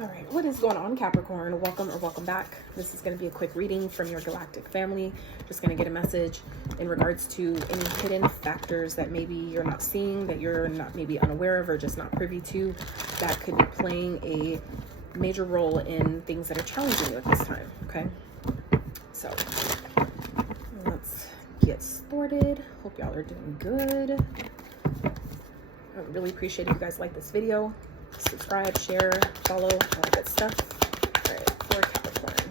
All right, what is going on, Capricorn? Welcome or welcome back. This is going to be a quick reading from your galactic family. Just going to get a message in regards to any hidden factors that maybe you're not seeing, that you're not maybe unaware of or just not privy to, that could be playing a major role in things that are challenging you at this time, okay? So let's get started. Hope y'all are doing good. I really appreciate if you guys like this video. Subscribe, share, follow, all that good stuff. All right, for Capricorn,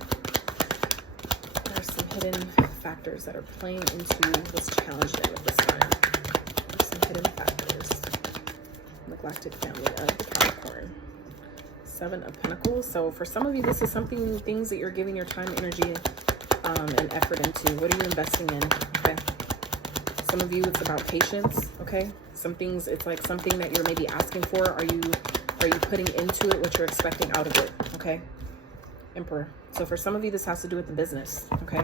there are some hidden factors that are playing into what's challenging with this time. Some hidden factors. The galactic family of the Capricorn. 7 of Pentacles. So for some of you, this is things that you're giving your time, energy, and effort into. What are you investing in? Okay. Some of you, it's about patience. Okay. Some things, it's like something that you're maybe asking for. Are you putting into it what you're expecting out of it? Okay. Emperor. So for some of you, this has to do with the business. Okay.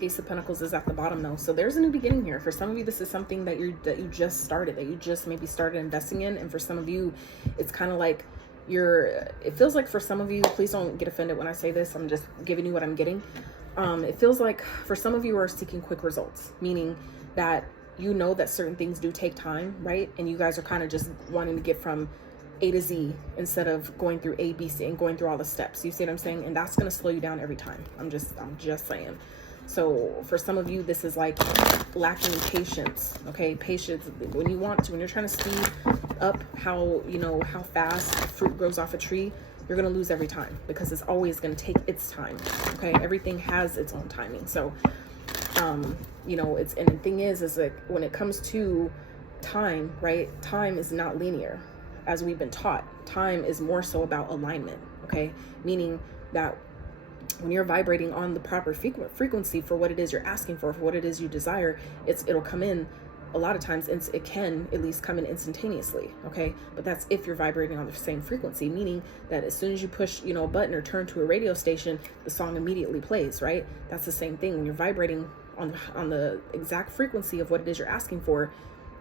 Ace of Pentacles is at the bottom though. So there's a new beginning here. For some of you, this is something that you just started, that you just maybe started investing in. And for some of you, it's kind of like it feels like for some of you, please don't get offended when I say this. I'm just giving you what I'm getting. It feels like for some of you are seeking quick results, meaning that you know that certain things do take time, right? And you guys are kind of just wanting to get from A to Z instead of going through A, B, C, and going through all the steps. You see what I'm saying? And that's going to slow you down every time. I'm just saying. So for some of you, this is like lacking patience. Okay, patience. When you're trying to speed up how fast a fruit grows off a tree, you're going to lose every time because it's always going to take its time. Okay, everything has its own timing. So and the thing is like when it comes to time, right? Time is not linear, as we've been taught. Time is more so about alignment. Okay, meaning that when you're vibrating on the proper frequency for what it is you're asking for what it is you desire, it'll come in. A lot of times it can at least come in instantaneously. Okay, but that's if you're vibrating on the same frequency, meaning that as soon as you push a button or turn to a radio station, the song immediately plays, right? That's the same thing when you're vibrating on the exact frequency of what it is you're asking for.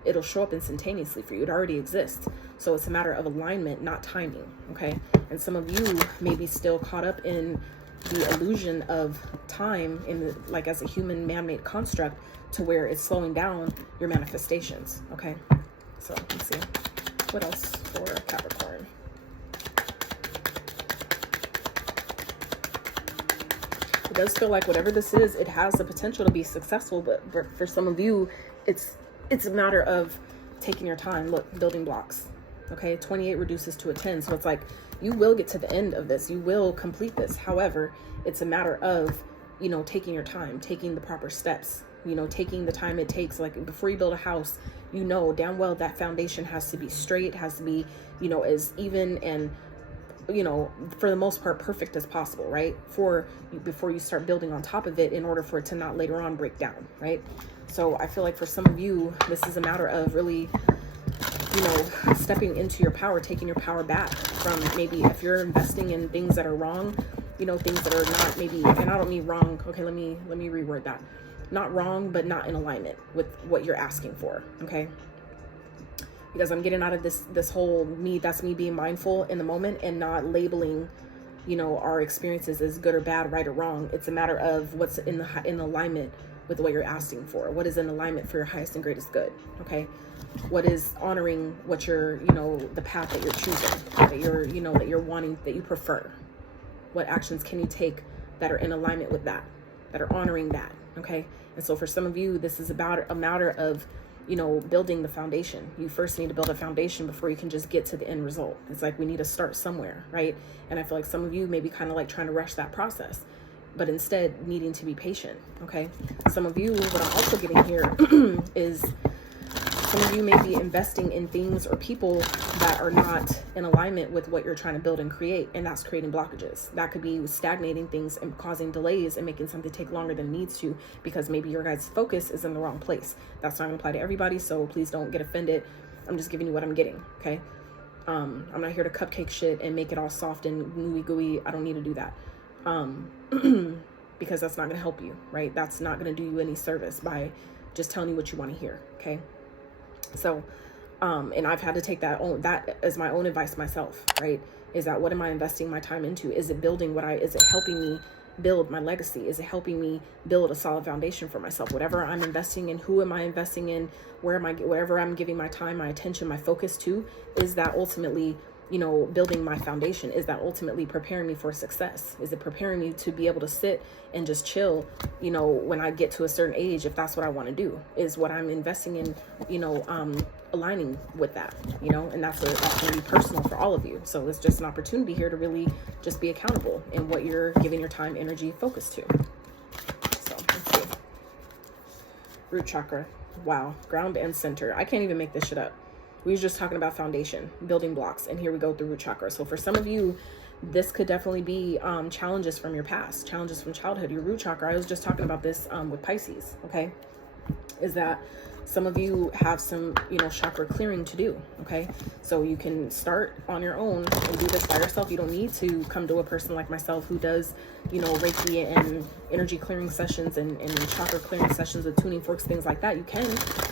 It'll show up instantaneously for you. It already exists. So it's a matter of alignment, not timing. Okay, and some of you may be still caught up in the illusion of time like as a human man-made construct, to where it's slowing down your manifestations. Okay, so let's see what else for Capricorn. It does feel like whatever this is, it has the potential to be successful, but for some of you, it's a matter of taking your time. Look, building blocks. Okay, 28 reduces to a 10, so it's like you will get to the end of this, you will complete this. However, it's a matter of taking your time, taking the proper steps, taking the time it takes. Like before you build a house, damn well that foundation has to be straight, has to be as even and for the most part perfect as possible, right? Before you start building on top of it, in order for it to not later on break down, right? So I feel like for some of you, this is a matter of really stepping into your power, taking your power back from maybe if you're investing in things that are wrong, things that are not maybe, and I don't mean wrong. Okay, let me reword that. Not wrong, but not in alignment with what you're asking for. Okay. Because I'm getting out of this whole that's me being mindful in the moment and not labeling, our experiences as good or bad, right or wrong. It's a matter of what's in alignment with what you're asking for. What is in alignment for your highest and greatest good? Okay. What is honoring what you're, the path that you're choosing, that you're, that you're wanting, that you prefer? What actions can you take that are in alignment with that are honoring that? Okay. And so for some of you, this is about a matter of, building the foundation. You first need to build a foundation before you can just get to the end result. It's like we need to start somewhere, right? And I feel like some of you may be kind of like trying to rush that process, but instead needing to be patient. Okay. Some of you, what I'm also getting here is some of you may be investing in things or people that are not in alignment with what you're trying to build and create, and that's creating blockages. That could be stagnating things and causing delays and making something take longer than it needs to, because maybe your guys' focus is in the wrong place. That's not going to apply to everybody, so please don't get offended. I'm just giving you what I'm getting, okay? I'm not here to cupcake shit and make it all soft and gooey gooey. I don't need to do that. Because that's not going to help you, right? That's not going to do you any service by just telling you what you want to hear, okay? So And I've had to take that as my own advice myself, right? Is that, what am I investing my time into? Is it building is it helping me build my legacy? Is it helping me build a solid foundation for myself? Whatever I'm investing in, who am I investing in? Wherever I'm giving my time, my attention, my focus to, is that ultimately, you know, building my foundation? Is that ultimately preparing me for success? Is it preparing me to be able to sit and just chill, you know, when I get to a certain age, if that's what I want to do? Is what I'm investing in, you know, aligning with that, you know? And that's going to be personal for all of you. So it's just an opportunity here to really just be accountable in what you're giving your time, energy, focus to. So let's see. Root chakra. Wow. Ground and center. I can't even make this shit up. We were just talking about foundation, building blocks, and here we go through root chakra. So for some of you, this could definitely be challenges from your past, challenges from childhood. Your root chakra, I was just talking about this with Pisces, okay? Is that some of you have some, you know, chakra clearing to do, okay? So you can start on your own and do this by yourself. You don't need to come to a person like myself who does, you know, Reiki and energy clearing sessions and chakra clearing sessions with tuning forks, things like that. You can,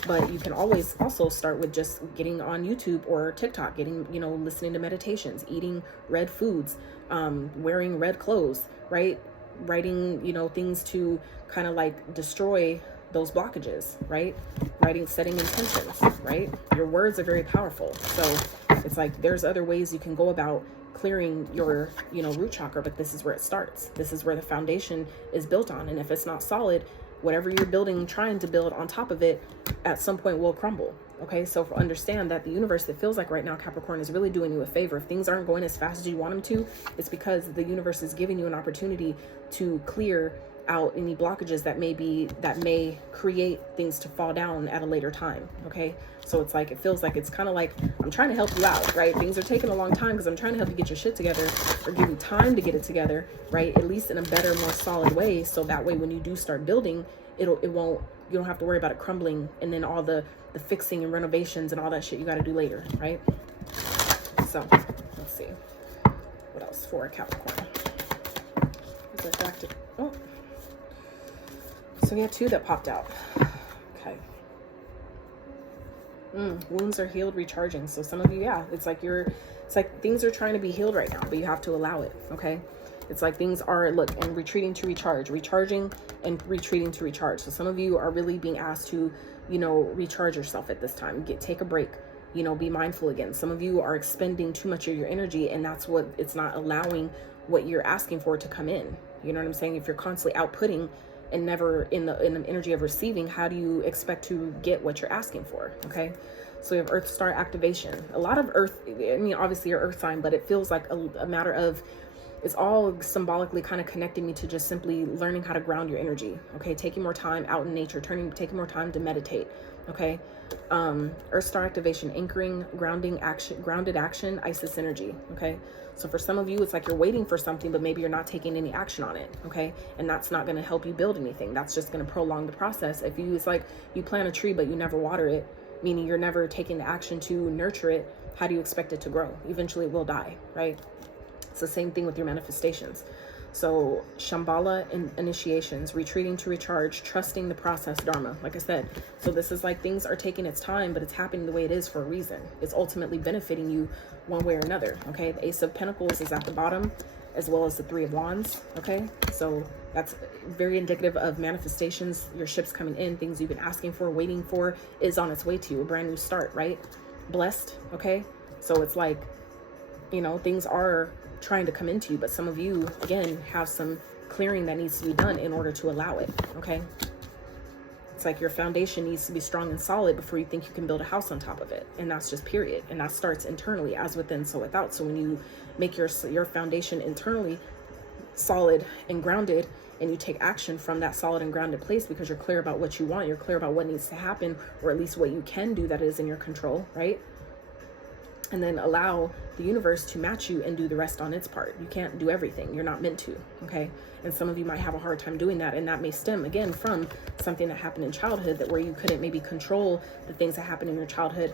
but you can always also start with just getting on YouTube or TikTok, getting, you know, listening to meditations, eating red foods, wearing red clothes, right? Writing, you know, things to kind of like destroy those blockages, right? Setting intentions, right? Your words are very powerful. So it's like, there's other ways you can go about clearing your, you know, root chakra, but this is where it starts. This is where the foundation is built on. And if it's not solid, whatever you're building, trying to build on top of it, at some point will crumble. Okay, so understand that the universe, it feels like right now, Capricorn, is really doing you a favor. If things aren't going as fast as you want them to, it's because the universe is giving you an opportunity to clear out any blockages that may create things to fall down at a later time. Okay, so it's like, it feels like it's kind of like I'm trying to help you out, right? Things are taking a long time because I'm trying to help you get your shit together, or give you time to get it together, right? At least in a better, more solid way, so that way when you do start building, you don't have to worry about it crumbling, and then all the fixing and renovations and all that shit you got to do later, right? So let's see what else for Capricorn. Is that back to, oh, so we had two that popped out. Okay. Wounds are healed, recharging. So some of you, yeah, it's like things are trying to be healed right now, but you have to allow it. Okay. It's like things are, look, and retreating to recharge, recharging and retreating to recharge. So some of you are really being asked to, you know, recharge yourself at this time. Take a break, you know, be mindful again. Some of you are expending too much of your energy, and that's what, it's not allowing what you're asking for to come in. You know what I'm saying? If you're constantly outputting and never in the energy of receiving, how do you expect to get what you're asking for? Okay. So we have Earth Star activation. A lot of Earth, I mean, obviously your Earth sign, but it feels like a matter of, it's all symbolically kind of connecting me to just simply learning how to ground your energy. Okay. Taking more time out in nature, taking more time to meditate. Okay. Earth Star activation, anchoring, grounded action, Isis energy. Okay. So for some of you, it's like you're waiting for something, but maybe you're not taking any action on it. Okay. And that's not going to help you build anything. That's just going to prolong the process. It's like you plant a tree, but you never water it, meaning you're never taking the action to nurture it. How do you expect it to grow? Eventually it will die, right? It's the same thing with your manifestations. So Shambhala initiations, retreating to recharge, trusting the process, Dharma, like I said. So this is like things are taking its time, but it's happening the way it is for a reason. It's ultimately benefiting you one way or another. Okay. The Ace of Pentacles is at the bottom, as well as the Three of Wands. Okay. So that's very indicative of manifestations. Your ship's coming in, things you've been asking for, waiting for, is on its way to you. A brand new start, right? Blessed. Okay. So it's like, you know, things are trying to come into you, but some of you, again, have some clearing that needs to be done in order to allow it. Okay. It's like your foundation needs to be strong and solid before you think you can build a house on top of it. And that's just period. And that starts internally, as within, so without. So when you make your foundation internally solid and grounded, and you take action from that solid and grounded place because you're clear about what you want, you're clear about what needs to happen, or at least what you can do that is in your control, right? And then allow the universe to match you and do the rest on its part. You can't do everything. You're not meant to. Okay. And some of you might have a hard time doing that. And that may stem again from something that happened in childhood, that where you couldn't maybe control the things that happened in your childhood.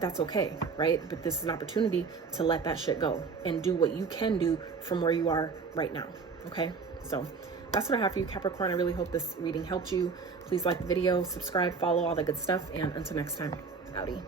That's okay. Right. But this is an opportunity to let that shit go and do what you can do from where you are right now. Okay. So that's what I have for you, Capricorn. I really hope this reading helped you. Please like the video, subscribe, follow, all that good stuff. And until next time, howdy.